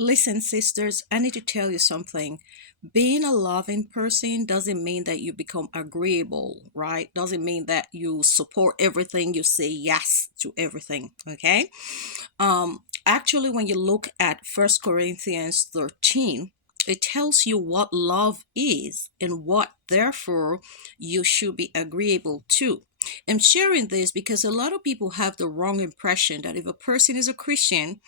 Listen, sisters, I need to tell you something. Being a loving person doesn't mean that you become agreeable, right? Doesn't mean that you support everything, you say yes to everything, okay? Actually, when you look at First Corinthians 13, it tells you what love is and what, therefore, you should be agreeable to. I'm sharing this because a lot of people have the wrong impression that if a person is a Christian,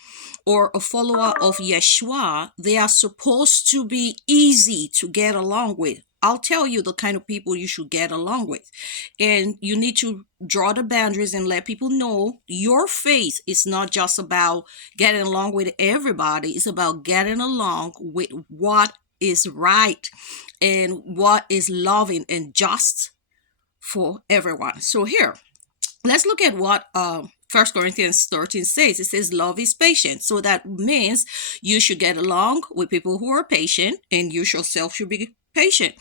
or a follower of Yeshua, they are supposed to be easy to get along with. I'll tell you the kind of people you should get along with. And you need to draw the boundaries and let people know your faith is not just about getting along with everybody, it's about getting along with what is right and what is loving and just for everyone. So here, let's look at what 1 Corinthians 13 says. It says love is patient. So that means you should get along with people who are patient, and you yourself should be patient.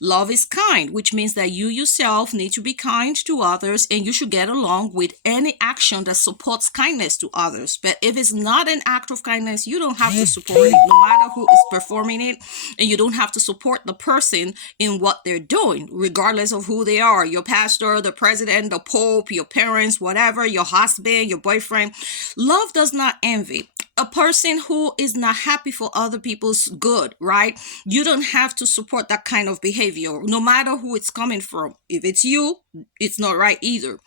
Love is kind, which means that you yourself need to be kind to others, and you should get along with any action that supports kindness to others. But if it's not an act of kindness, you don't have to support it, no matter who is performing it, and you don't have to support the person in what they're doing, regardless of who they are, your pastor, the president, the pope, your parents, whatever, your husband, your boyfriend. Love does not envy. A person who is not happy for other people's good, right? You don't have to support that kind of behavior, no matter who it's coming from. If it's you, it's not right either.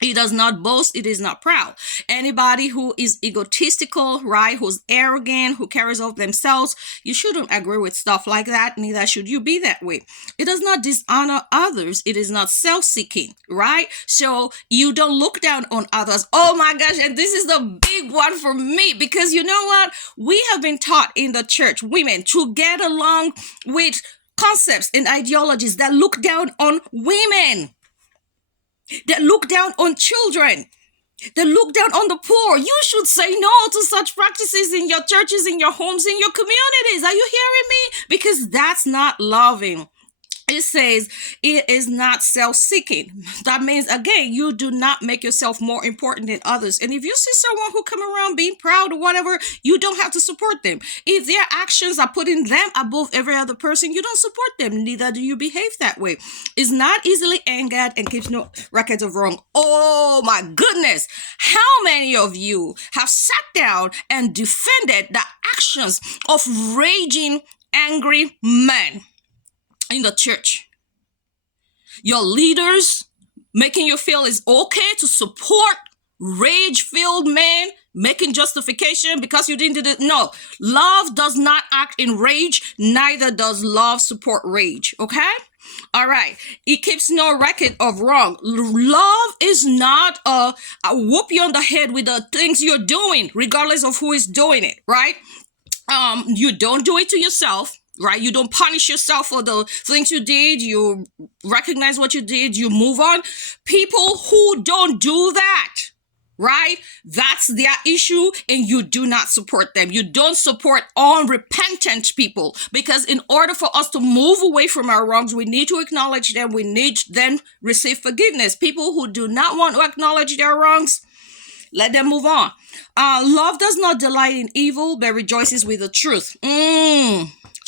He does not boast, it is not proud. Anybody who is egotistical, right, who's arrogant, who carries off themselves, you shouldn't agree with stuff like that, neither should you be that way. It does not dishonor others, it is not self-seeking, right? So you don't look down on others. Oh my gosh, and this is the big one for me, because you know what? We have been taught in the church, women, to get along with concepts and ideologies that look down on women, that look down on children, that look down on the poor. You should say no to such practices in your churches, in your homes, in your communities. Are you hearing me? Because that's not loving. It says it is not self-seeking. That means, again, you do not make yourself more important than others. And if you see someone who come around being proud or whatever, you don't have to support them. If their actions are putting them above every other person, you don't support them. Neither do you behave that way. Is not easily angered and keeps no records of wrong. Oh my goodness. How many of you have sat down and defended the actions of raging, angry men in the church? Your leaders making you feel it's okay to support rage-filled men making justification because you didn't do it. No, love does not act in rage, neither does love support rage, okay? All right, it keeps no record of wrong. Love is not a whoop you on the head with the things you're doing, regardless of who is doing it, right? You don't do it to yourself, right? You don't punish yourself for the things you did. You recognize what you did. You move on. People who don't do that, right? That's their issue, and you do not support them. You don't support unrepentant people, because in order for us to move away from our wrongs, we need to acknowledge them. We need to then receive forgiveness. People who do not want to acknowledge their wrongs, let them move on. Love does not delight in evil, but rejoices with the truth.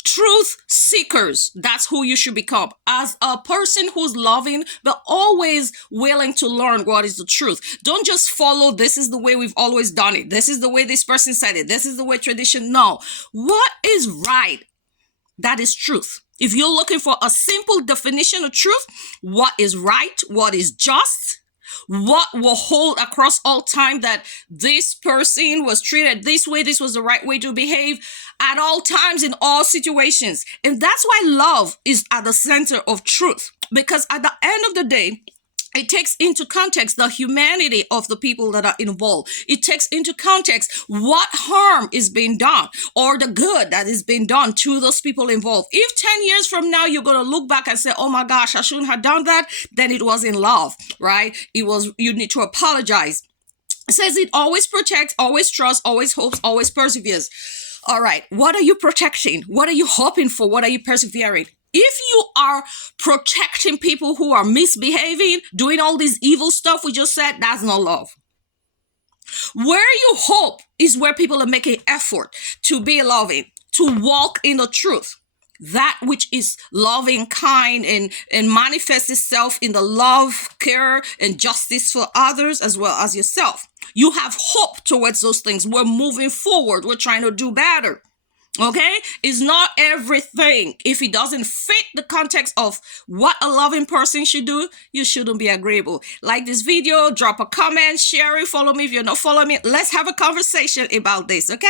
Truth seekers, that's who you should become. As a person who's loving, but always willing to learn what is the truth. Don't just follow, this is the way we've always done it. This is the way this person said it. This is the way tradition. No. What is right? That is truth. If you're looking for a simple definition of truth, what is right, what is just, what will hold across all time, that this person was treated this way, this was the right way to behave at all times in all situations. And that's why love is at the center of truth, because at the end of the day, it takes into context the humanity of the people that are involved. It takes into context what harm is being done or the good that is being done to those people involved. If 10 years from now, you're going to look back and say, oh my gosh, I shouldn't have done that, then it was in love, right? You need to apologize. It says it always protects, always trusts, always hopes, always perseveres. All right, what are you protecting? What are you hoping for? What are you persevering? If you are protecting people who are misbehaving, doing all this evil stuff we just said, that's not love. Where you hope is where people are making effort to be loving, to walk in the truth. That which is loving, kind, and manifests itself in the love, care, and justice for others as well as yourself. You have hope towards those things. We're moving forward. We're trying to do better. Okay, it's not everything. If it doesn't fit the context of what a loving person should do, you shouldn't be agreeable. Like this video, drop a comment, share it, follow me if you're not following me. Let's have a conversation about this. Okay.